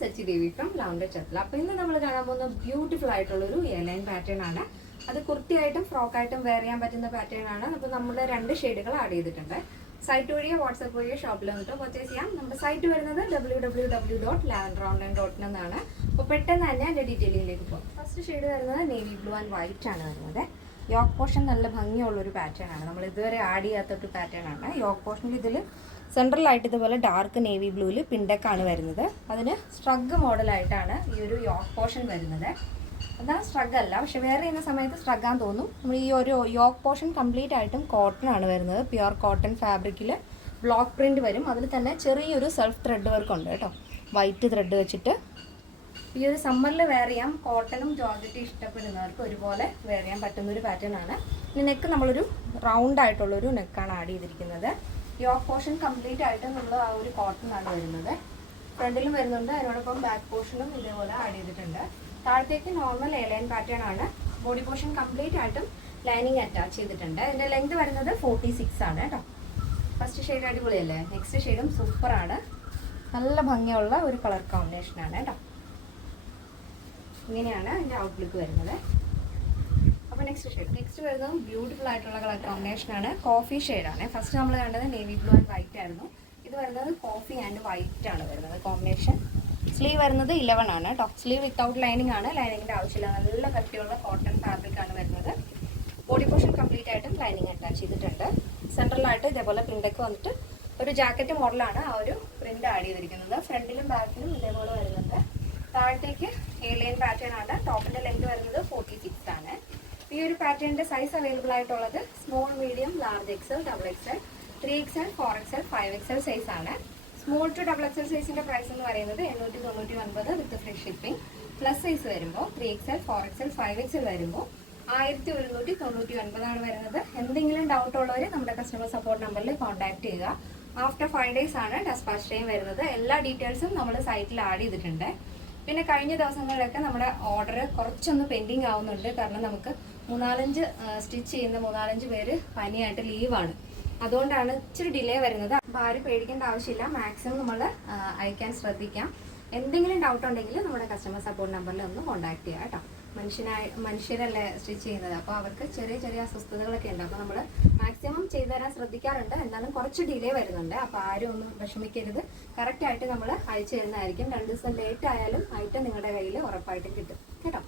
സച്ചി ദേവി from ലൗണ്ടർ ചത്തല. അപ്പോൾ ഇന്ന് നമ്മൾ കാണാൻ പോകുന്ന ബ്യൂട്ടിഫുൾ ആയിട്ടുള്ളൊരു എയർലൈൻ പാറ്റേൺ ആണ്. അത് കുർത്തിയായിട്ടും ഫ്രോക്കായിട്ടും വെയർ ചെയ്യാൻ പറ്റുന്ന പാറ്റേൺ ആണ്. അപ്പോൾ നമ്മൾ 2 ഷെയ്ഡുകൾ ആഡ് ചെയ്തിട്ടുണ്ട്. സൈറ്റ് വഴിയോ വാട്സാപ്പ് വഴിയോ ഷോപ്പിൽ വന്നിട്ട് പർച്ചേസ് ചെയ്യാം. നമ്മുടെ സൈറ്റ് വരുന്നത് www.lavenderonline.in എന്നാണ്. അപ്പോൾ പെട്ടെന്ന് തന്നെ അതിൻ്റെ ഡീറ്റെയിലിംഗിലേക്ക് പോകും. ഫസ്റ്റ് ഷെയ്ഡ് വരുന്നത് നേവി ബ്ലൂ ആൻഡ് വൈറ്റ് ആണ് വരുന്നത്. യോക്ക് പോർഷൻ നല്ല ഭംഗിയുള്ളൊരു പാറ്റേൺ ആണ്. നമ്മൾ ഇതുവരെ ആഡ് ചെയ്യാത്തൊരു പാറ്റേൺ ആണ്. യോക്ക് പോർഷനിൽ ഇതിൽ സെൻട്രലായിട്ട് ഇതുപോലെ ഡാർക്ക് നേവി ബ്ലൂവിൽ പിണ്ടക്കാണ് വരുന്നത്. അതിന് സ്ട്രഗ് മോഡലായിട്ടാണ് ഈ ഒരു യോക്ക് പോർഷൻ വരുന്നത്. എന്നാൽ സ്ട്രഗ് അല്ല, പക്ഷെ വേറെ ചെയ്യുന്ന സമയത്ത് സ്ട്രഗാൻ തോന്നും. നമ്മൾ ഈ ഒരു യോക്ക് പോർഷൻ കംപ്ലീറ്റ് ആയിട്ടും കോട്ടൺ ആണ് വരുന്നത്. പ്യുവർ കോട്ടൺ ഫാബ്രിക്കിൽ ബ്ലോക്ക് പ്രിൻറ്റ് വരും. അതിൽ തന്നെ ചെറിയൊരു സെൽഫ് ത്രെഡ് വർക്ക് ഉണ്ട് കേട്ടോ, വൈറ്റ് ത്രെഡ് വെച്ചിട്ട്. ഈ ഒരു സമ്മറിൽ വെയർ ചെയ്യാം. കോട്ടണും ജോർജറ്റും ഇഷ്ടപ്പെടുന്നവർക്ക് ഒരുപോലെ വെയർ ചെയ്യാൻ പറ്റുന്നൊരു പാറ്റേൺ ആണ്. ഇനി നെക്ക് നമ്മളൊരു റൗണ്ട് ആയിട്ടുള്ളൊരു നെക്കാണ് ആഡ് ചെയ്തിരിക്കുന്നത്. യോക്ക് പോർഷൻ കംപ്ലീറ്റ് ആയിട്ട് നമ്മൾ ആ ഒരു കോട്ടൺ ആണ് വരുന്നത്. ഫ്രണ്ടിലും വരുന്നുണ്ട്, അതിനോടൊപ്പം ബാക്ക് പോർഷനും ഇതേപോലെ ആഡ് ചെയ്തിട്ടുണ്ട്. താഴത്തേക്ക് നോർമൽ എയർലൈൻ പാറ്റേൺ ആണ്. ബോഡി പോർഷൻ കംപ്ലീറ്റ് ആയിട്ടും ലൈനിങ് അറ്റാച്ച് ചെയ്തിട്ടുണ്ട്. ഇതിൻ്റെ ലെങ്ത് വരുന്നത് 46 ആണ് കേട്ടോ. ഫസ്റ്റ് ഷെയ്ഡ് അടിപൊളിയല്ലേ? നെക്സ്റ്റ് ഷെയ്ഡും സൂപ്പറാണ്. നല്ല ഭംഗിയുള്ള ഒരു കളർ കോമ്പിനേഷനാണ് കേട്ടോ. ഇങ്ങനെയാണ് അതിൻ്റെ ഔട്ട്ലുക്ക് വരുന്നത്. അപ്പോൾ നെക്സ്റ്റ് വരുന്നത് ബ്യൂട്ടിഫുൾ ആയിട്ടുള്ള കളർ കോമ്പിനേഷനാണ്. കോഫി ഷെയ്ഡാണ്. ഫസ്റ്റ് നമ്മൾ കണ്ടത് നേവി ബ്ലൂ ആൻഡ് വൈറ്റ് ആയിരുന്നു. ഇത് വരുന്നത് കോഫി ആൻഡ് വൈറ്റ് ആണ് വരുന്നത് കോമ്പിനേഷൻ. സ്ലീവ് വരുന്നത് 11 ആണ് കേട്ടോ. സ്ലീവ് വിത്തൗട്ട് ലൈനിങ് ആണ്. ലൈനിങ്ങിൻ്റെ ആവശ്യമില്ല. നല്ല കട്ടിയുള്ള കോട്ടൺ ഫാബ്രിക് ആണ് വരുന്നത്. ബോഡി പോർഷൻ കംപ്ലീറ്റ് ആയിട്ടും ലൈനിങ് അറ്റാച്ച് ചെയ്തിട്ടുണ്ട്. സെൻട്രലായിട്ട് ഇതേപോലെ പ്രിൻ്റൊക്കെ വന്നിട്ട് ഒരു ജാക്കറ്റ് മോഡലാണ് ആ ഒരു പ്രിൻ്റ് ആഡ് ചെയ്തിരിക്കുന്നത്. ഫ്രണ്ടിലും ബാക്കിലും ഇതേപോലെ വരുന്നുണ്ട്. താഴത്തേക്ക് എയർലൈൻ പാറ്റേൺ ആണ്. ടോപ്പിൻ്റെ ലെങ്ത് വരുന്നത് 46 ആണ്. ഈ ഒരു പാറ്റേണിൻ്റെ സൈസ് അവൈലബിൾ ആയിട്ടുള്ളത് small, medium, large XL, double XL, 3XL, 4XL, 5XL size ആണ്. സ്മോൾ ടു ഡബിൾ എക്സൽ സൈസിൻ്റെ പ്രൈസ് എന്ന് പറയുന്നത് 899 with free shipping. Plus size വരുമ്പോൾ 3XL, 4XL, 5XL വരുമ്പോൾ 1199 ആണ് വരുന്നത്. എന്തെങ്കിലും ഡൗട്ട് ഉള്ളവർ നമ്മുടെ കസ്റ്റമർ സപ്പോർട്ട് നമ്പറിൽ കോൺടാക്ട് ചെയ്യുക. ആഫ്റ്റർ 5 ഡേയ്സ് ആണ് ഡെസ്പാച്ച് ടൈം വരുന്നത്. എല്ലാ ഡീറ്റെയിൽസും നമ്മൾ സൈറ്റിൽ ആഡ് ചെയ്തിട്ടുണ്ട്. പിന്നെ കഴിഞ്ഞ ദിവസങ്ങളിലൊക്കെ നമ്മുടെ ഓർഡർ കുറച്ചൊന്ന് പെൻഡിങ് ആവുന്നുണ്ട്. കാരണം നമുക്ക് 3-4 സ്റ്റിച്ച് ചെയ്യുന്ന 3-4 പേര് പനിയായിട്ട് ലീവാണ്. അതുകൊണ്ടാണ് ഇച്ചിരി ഡിലേ വരുന്നത്. അപ്പോൾ ആരും പേടിക്കേണ്ട ആവശ്യമില്ല. മാക്സിമം നമ്മൾ അയക്കാൻ ശ്രദ്ധിക്കാം. എന്തെങ്കിലും ഡൗട്ട് ഉണ്ടെങ്കിൽ നമ്മുടെ കസ്റ്റമർ സപ്പോർട്ട് നമ്പറിൽ ഒന്ന് കോൺടാക്ട് ചെയ്യുക കേട്ടോ. മനുഷ്യരല്ലേ സ്റ്റിച്ച് ചെയ്യുന്നത്, അപ്പോൾ അവർക്ക് ചെറിയ ചെറിയ അസ്വസ്ഥതകളൊക്കെ ഉണ്ട്. അപ്പോൾ നമ്മൾ മാക്സിമം ചെയ്തു തരാൻ ശ്രദ്ധിക്കാറുണ്ട്. എന്നാലും കുറച്ച് ഡിലേ വരുന്നുണ്ട്. അപ്പോൾ ആരും ഒന്നും വിഷമിക്കരുത്. കറക്റ്റായിട്ട് നമ്മൾ അയച്ചു തരുന്നതായിരിക്കും. 2 ദിവസം ലേറ്റ് ആയാലും ഐറ്റം നിങ്ങളുടെ കയ്യിൽ ഉറപ്പായിട്ടും കിട്ടും കേട്ടോ.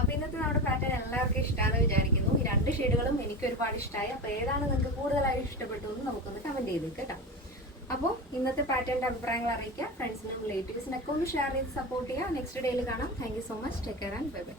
അപ്പോൾ ഇന്നത്തെ നമ്മുടെ പാറ്റേൺ എല്ലാവർക്കും ഇഷ്ടമാണെന്ന് വിചാരിക്കുന്നു. ഈ 2 ഷെയ്ഡുകളും എനിക്ക് ഒരുപാട് ഇഷ്ടമായി. അപ്പോൾ ഏതാണ് നിങ്ങൾക്ക് കൂടുതലായി ഇഷ്ടപ്പെട്ടു എന്ന് നമുക്കൊന്ന് കമൻറ്റ് ചെയ്ത് കേട്ടോ. അപ്പോൾ ഇന്നത്തെ പാറ്റേണിൻ്റെ അഭിപ്രായങ്ങൾ അറിയിക്കുക. ഫ്രണ്ട്സിനും റിലേറ്റീവ്സിനൊക്കെ ഒന്ന് ഷെയർ ചെയ്ത് സപ്പോർട്ട് ചെയ്യുക. നെക്സ്റ്റ് ഡേയിൽ കാണാം. Thank you so much. Take care and bye bye.